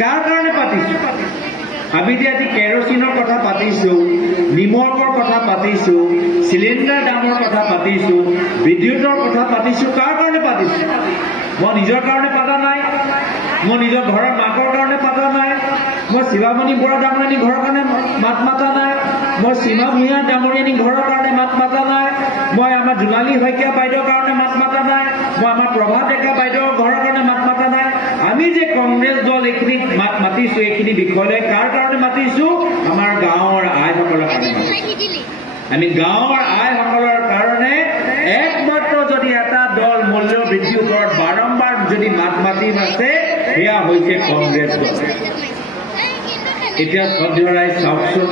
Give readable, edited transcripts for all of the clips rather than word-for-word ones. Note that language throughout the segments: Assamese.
কাৰ কাৰণে পাতিছোঁ? আমি যে আজি কেৰচিনৰ কথা পাতিছোঁ, নিমখৰ কথা পাতিছোঁ, চিলিণ্ডাৰ দামৰ কথা পাতিছোঁ, বিদ্যুতৰ কথা পাতিছোঁ, কাৰ কাৰণে পাতিছোঁ? মই নিজৰ কাৰণে পতা নাই, মই নিজৰ ঘৰৰ মাকৰ কাৰণে পতা নাই, মই শিৱামণি বৰা ডাঙৰীয়ানী ঘৰৰ কাৰণে মাত মাতা নাই, মই সীমা ভূঞা ডাঙৰীয়ানী ঘৰৰ কাৰণে মাত মাতা নাই, মই আমাৰ জোনালী শইকীয়া বাইদেউৰ কাৰণে মাত মাতা নাই, মই আমাৰ প্ৰভাত ডেকা বাইদেউৰ ঘৰৰ কাৰণে মাত মাতা নাই। আমি যে কংগ্ৰেছ দল এইখিনি মাত মাতিছোঁ, এইখিনি বিষয়লৈ কাৰ কাৰণে মাতিছোঁ? আমাৰ গাঁৱৰ আইসকলৰ কাৰণে। আমি গাঁৱৰ আইসকলৰ কাৰণে একমাত্ৰ যদি এটা দল মূল্য বৃদ্ধিৰ ওপৰত বাৰম্বাৰ যদি মাত মাতি আছে, সেয়া হৈছে কংগ্ৰেছ দল। এতিয়া সন্ধিয়াই চাওকচোন,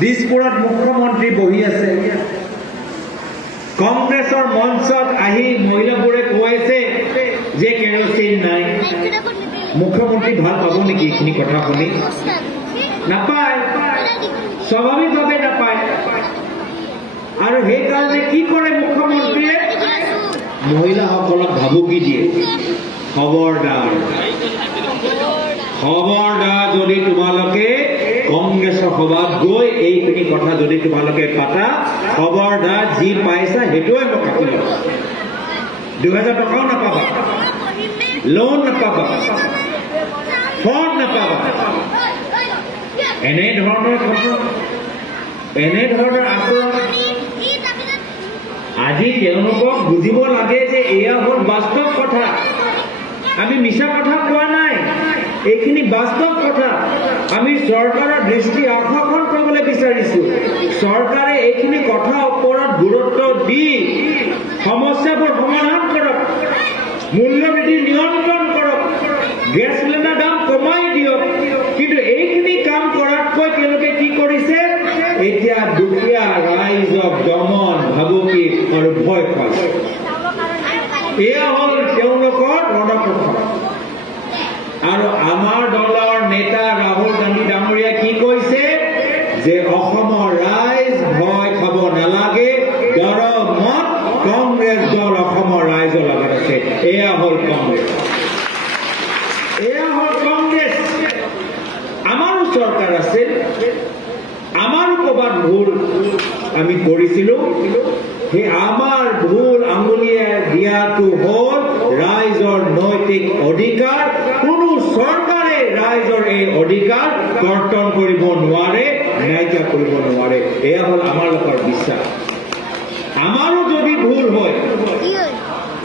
দিছপুৰত মুখ্যমন্ত্ৰী বহি আছে, কংগ্ৰেছৰ মঞ্চত আহি মহিলাবোৰে কৈছে যে কেৰচিন নাই। মুখ্যমন্ত্ৰী ভাল পাব নেকি এইখিনি কথা শুনি? নাপায়, স্বাভাৱিকভাৱে নাপায়। আৰু সেইকাৰণে কি কৰে মুখ্যমন্ত্ৰীয়ে? মহিলাসকলক ভাবুকি দিয়ে, খবৰদাৰ খবৰদাৰ, যদি তোমালোকে কংগ্ৰেছৰ সভাত গৈ এইখিনি কথা যদি তোমালোকে পাতা, খবৰদাৰ, যি পাইছা সেইটোৱে মই কাটি ল'ম। 2000 টকাও নাপাবা, লোন নাপাবা, ফৰ্ম নাপাবা। এনেধৰণৰ আচৰণ আজি তেওঁলোকক বুজিব লাগে যে এয়া হ'ল বাস্তৱ কথা। আমি মিছা কথা কোৱা নাই, এইখিনি বাস্তৱ কথা। আমি চৰকাৰৰ দৃষ্টি আকৰ্ষণ কৰিবলৈ বিচাৰিছোঁ। চৰকাৰে এইখিনি কথাৰ ওপৰত গুৰুত্ব দি সমস্যাবোৰ সমাধান কৰক, মূল্যবৃদ্ধি নিয়ন্ত্ৰণ কৰক, গেছ চিলিণ্ডাৰ দাম কমাই দিয়ক। কিন্তু এইখিনি কাম কৰাতকৈ তেওঁলোকে কি কৰিছে? এতিয়া দুখীয়া ৰাইজক দমন, ভাবুকি আৰু ভয় খুৱাইছে। এয়া হ'ল তেওঁলোকৰ ৰণকৌশল। আৰু আমাৰ দলৰ নেতা ৰাহুল গান্ধী ডাঙৰীয়াই কি কৈছে? যে অসমৰ ৰাইজ ভয় খাব নালাগে, গৰমত কংগ্ৰেছ দল অসমৰ ৰাইজৰ লগত আছে। এয়া হ'ল কংগ্ৰেছ, এয়া হ'ল কংগ্ৰেছ। আমাৰো চৰকাৰ আছিল, আমাৰো ক'ৰবাত ভুল আমি কৰিছিলোঁ। সেই আমাৰ ভুল আঙুলিয়াই দিয়াটো হ'ল ৰাইজৰ নৈতিক অধিকাৰ। কোনো চৰকাৰে ৰাইজৰ এই অধিকাৰ কৰ্তন কৰিব নোৱাৰে, নাইকিয়া কৰিব নোৱাৰে। এয়া হ'ল আমালোকৰ বিশ্বাস। আমাৰো যদি ভুল হয়,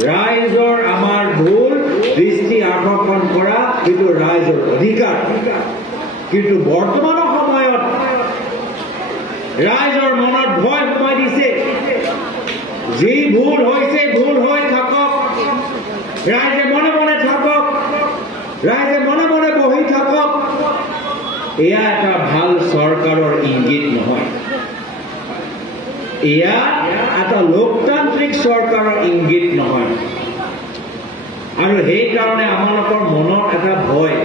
ৰাইজৰ আমাৰ ভুল দৃষ্টি আকৰ্ষণ কৰা কিন্তু ৰাইজৰ অধিকাৰ। কিন্তু বৰ্তমানৰ সময়ত ৰাইজৰ মনত ভয় সোমাই দিছে। যি ভুল হৈছে ভুল হৈ থাকক, ৰাইজে মনে মনে থাকক, ৰাইজে মনে মনে বহি থাকক। এয়া এটা ভাল চৰকাৰৰ ইংগিত নহয়, এয়া এটা লোকতান্ত্ৰিক চৰকাৰৰ ইংগিত নহয়। আৰু সেইকাৰণে আমালোকৰ মনত এটা ভয়,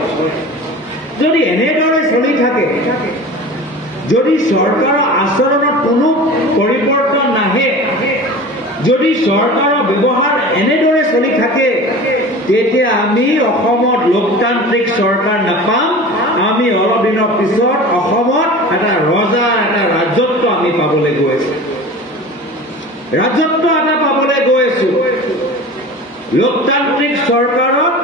যদি এনেদৰে চলি থাকে, যদি চৰকাৰৰ আচৰণত কোনো পৰিৱৰ্তন নাহে, যদি চৰকাৰৰ ব্যৱহাৰ এনেদৰে চলি থাকে, তেতিয়া আমি অসমত লোকতান্ত্ৰিক চৰকাৰ নাপাম। আমি অলপ দিনৰ পিছত অসমত এটা ৰজা, এটা ৰাজত্ব আমি পাবলৈ গৈ আছো, ৰাজত্ব এটা পাবলৈ গৈ আছো। লোকতান্ত্ৰিক চৰকাৰত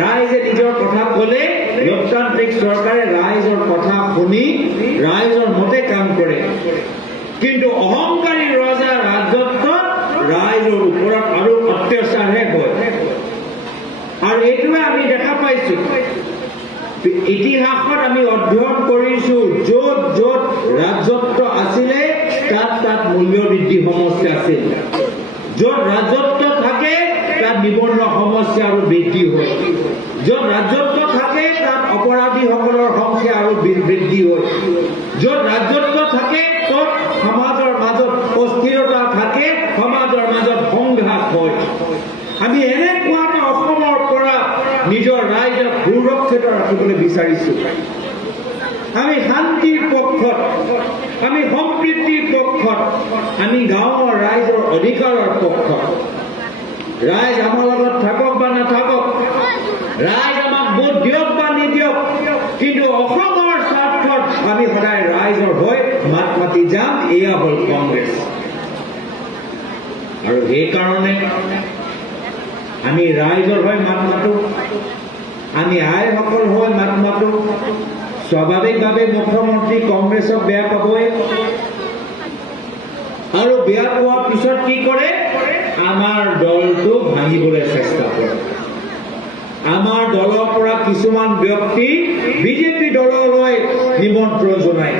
ৰাইজে নিজৰ কথা ক'লে, লোকতান্ত্ৰিক চৰকাৰে ৰাইজৰ কথা শুনি ৰাইজৰ মতে কাম কৰে। কিন্তু অহংকাৰী ৰজা ৰাজত্বত ৰাইজৰ ওপৰত আৰু অত্যাচাৰহে হয়। আৰু এইটোৱে আমি দেখা পাইছো, ইতিহাসত আমি অধ্যয়ন কৰিছো, য'ত য'ত ৰাজত্ব আছিলে তাত তাত মূল্যবৃদ্ধি সমস্যা আছিল। য'ত ৰাজত্ব থাকে তাত নিবনুৱা সমস্যা আৰু বৃদ্ধি হয়। য'ত ৰাজত্ব থাকে তাত অপৰাধীসকলৰ সংখ্যা আৰু বৃদ্ধি হয়। য'ত ৰাজত্ব থাকে তত সমাজৰ মাজত অস্থিৰতা থাকে, সমাজৰ মাজত সংঘাত হয়। আমি এনেকুৱা এটা অসমৰ পৰা নিজৰ ৰাইজক সুৰক্ষিত ৰাখিবলৈ বিচাৰিছো। আমি শান্তিৰ পক্ষত, আমি সম্প্ৰীতিৰ পক্ষত, আমি গাঁৱৰ ৰাইজৰ অধিকাৰৰ পক্ষত। ৰাইজ আমাৰ লগত থাকক বা নাথাকক, ৰাইজ আমাক আমি সদায় ৰাইজৰ হৈ মাত মাতি যাম। এয়া হ'ল কংগ্ৰেছ। আৰু সেইকাৰণে আমি ৰাইজৰ হৈ মাত মাতো, আমি আইসকল হৈ মাত মাতো। স্বাভাৱিকভাৱে মুখ্যমন্ত্ৰী কংগ্ৰেছক বেয়া পাবই, আৰু বেয়া পোৱাৰ পিছত কি কৰে? আমাৰ দলটো ভাঙিবলৈ চেষ্টা কৰে। আমাৰ দলৰ পৰা কিছুমান ব্যক্তি বিজেপি দললৈ নিমন্ত্ৰণ জনায়,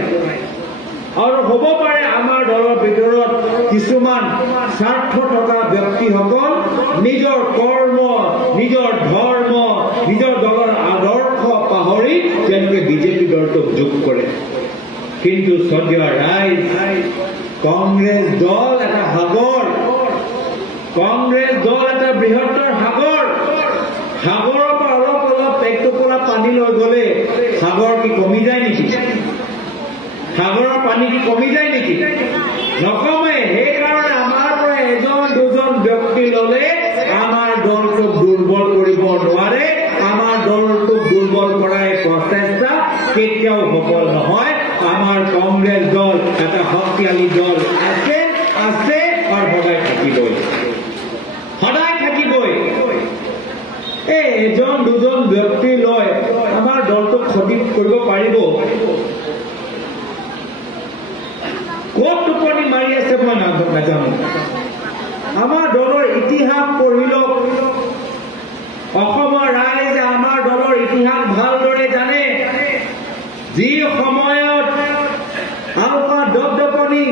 আৰু হ'ব পাৰে আমাৰ দলৰ ভিতৰত কিছুমান স্বাৰ্থ থকা ব্যক্তিসকল নিজৰ কৰ্ম, নিজৰ ধৰ্ম, নিজৰ দলৰ আদৰ্শ পাহৰি তেওঁলোকে বিজেপি দলটোক যোগ কৰে। কিন্তু শ্ৰদ্ধেয় ৰাইজ, কংগ্ৰেছ দল এটা সাগৰ, কংগ্ৰেছ দল এটা বৃহত্তৰ সাগৰ। সাগৰৰ পৰা অলপ অলপ এক টোপোলা পানী লৈ গ'লে সাগৰ কি কমি যায় নেকি? সাগৰৰ পানী কি কমি যায় নেকি? নকমে। সেইকাৰণে আমাৰ পৰা এজন দুজন ব্যক্তি ল'লে আমাৰ দলটোক দুৰ্বল কৰিব নোৱাৰে। আমাৰ দলটোক দুৰ্বল কৰাৰ প্ৰচেষ্টা কেতিয়াও সফল নহয়। আমাৰ কংগ্ৰেছ দল এটা শক্তিশালী দল আছে, আছে আৰু সদায় থাকিবই, সদায় থাকিবই। এজন দুজন ব্যক্তি লৈ আমাৰ দলটোক ক্ষতি কৰিব পাৰিব? ক'ত টোপনি মাৰি আছে মই নাজানো। আমাৰ দলৰ ইতিহাস পঢ়ি লওক। অসমৰ ৰাইজে আমাৰ দলৰ ইতিহাস ভালদৰে জানে। যি সময়ত আলফা দপদপনি,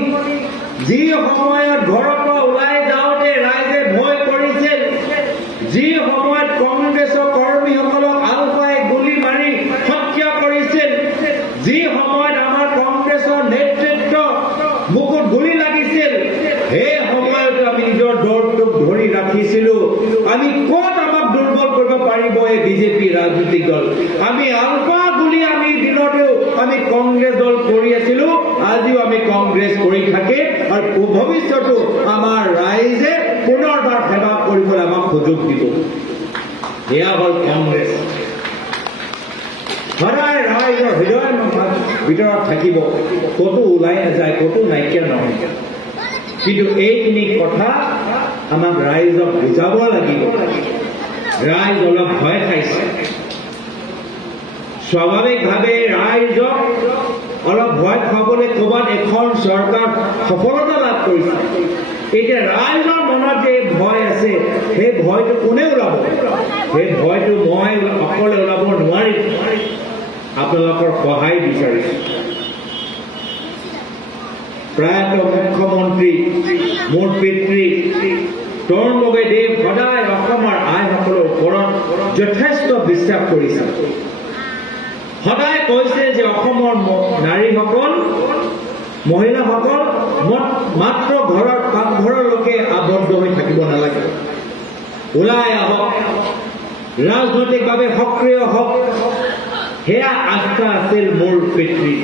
যি সময়ত ঘৰৰ পৰা ওলাই যাওঁতে ৰাইজে ভয় কৰিছিল, যি সময়ত কংগ্ৰেছৰ কৰ্মীসকলক আলফাই গুলি মাৰি হত্যা কৰিছিল, যি সময়ত আমাৰ কংগ্ৰেছৰ নেতৃত্ব মুখত গুলি লাগিছিল, সেই সময়ত আমি নিজৰ দলটোক ধৰি ৰাখিছিলো। আমি ক'ত আমাক দুৰ্বল কৰিব পাৰিব এই বিজেপি ৰাজনৈতিক দল? আমি আলফা গুলি আমি দিনতেও আমি কংগ্ৰেছ দল কৰি আছিলো, আজিও আমি কংগ্ৰেছ কৰি থাকে, আৰু ভৱিষ্যতো আমাৰ ৰাইজে পুনৰবাৰ সেৱা কৰিবলৈ আমাক সুযোগ দিব। এয়া হ'ল কংগ্ৰেছ। সদায় ৰাইজৰ হৃদয়ৰ ভিতৰত থাকিব, ক'তো ওলাই নাযায়, ক'তো নাইকিয়া নহয়। কিন্তু এইখিনি কথা আমাক ৰাইজক বুজাব লাগিব। ৰাইজ অলপ ভয় খাইছে। স্বাভাৱিকভাৱে ৰাইজক অলপ ভয় খুৱাবলৈ ক'ৰবাত এখন চৰকাৰ সফলতা লাভ কৰিছে। এতিয়া ৰাইজৰ মনত যে ভয় আছে, সেই ভয়টো কোনে ওলাব? সেই ভয়টো মই অকলে ওলাব নোৱাৰিম। আপোনালোকৰ সহায় বিচাৰিছো। প্ৰয়াত মুখ্যমন্ত্ৰী মোৰ পিতৃ তৰুণ গগৈদেৱে সদায় অসমৰ আইসকলৰ ওপৰত যথেষ্ট বিশ্বাস কৰিছে। সদায় কৈছে যে অসমৰ নাৰীসকল, মহিলাসকল মাত্ৰ ঘৰৰ পাকঘৰলৈকে আবদ্ধ হৈ থাকিব নালাগে। ওলাই আহক, ৰাজনৈতিকভাৱে সক্ৰিয় হওক। সেয়া আস্থা আছিল মোৰ পিতৃ।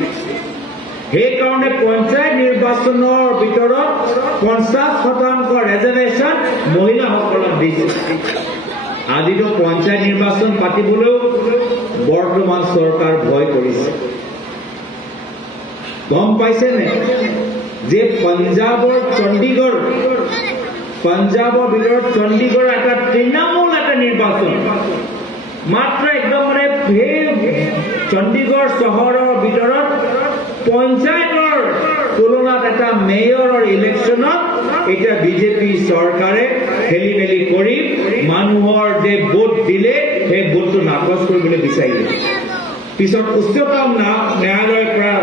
সেইকাৰণে পঞ্চায়ত নিৰ্বাচনৰ ভিতৰত 50% ৰিজাৰ্ভেশ্যন মহিলাসকলক দিছে। আজিতো পঞ্চায়ত নিৰ্বাচন পাতিবলৈও বৰ্তমান চৰকাৰ ভয় কৰিছে। গম পাইছেনে যে পঞ্জাৱৰ ভিতৰত চণ্ডীগড় এটা তৃণমূল এটা নিৰ্বাচন, মাত্ৰ একদম মানে সেই চণ্ডীগড় চহৰৰ ভিতৰত পঞ্চায়তৰ তুলনাত এটা মেয়ৰৰ ইলেকশ্যনত এতিয়া বিজেপি চৰকাৰে খেলি মেলি কৰি মানুহৰ যে ভোট দিলে সেই ভোটটো নাকচ কৰিবলৈ বিচাৰিলে। পিছত উচ্চতম ন্যায়ালয়ৰ পৰা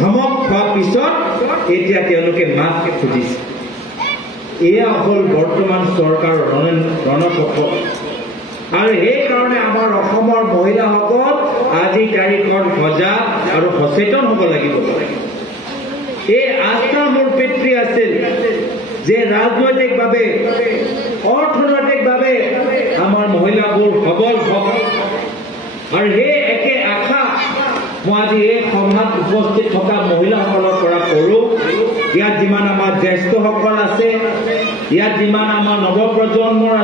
ধমক খোৱাৰ পিছত এতিয়া তেওঁলোকে মাফ খুজিছে। এয়া হ'ল বৰ্তমান চৰকাৰৰ ৰণকৌশল। আৰু সেইকাৰণে আমাৰ অসমৰ মহিলাসকল আজি তাৰিখত সজাগ আৰু সচেতন হ'ব লাগিব। এই আস্থা মোৰ পিতৃ আছিল যে ৰাজনৈতিকভাৱে, অৰ্থনৈতিকভাৱে আমাৰ মহিলাবোৰ সবল হওক। আৰু সেই একে আশা মই আজি এই সভাত উপস্থিত থকা মহিলাসকলৰ পৰা কৰোঁ। ইয়াত যিমান আমাৰ জ্যেষ্ঠসকল আছে, ইয়াত যিমান আমাৰ নৱপ্ৰজন্মৰ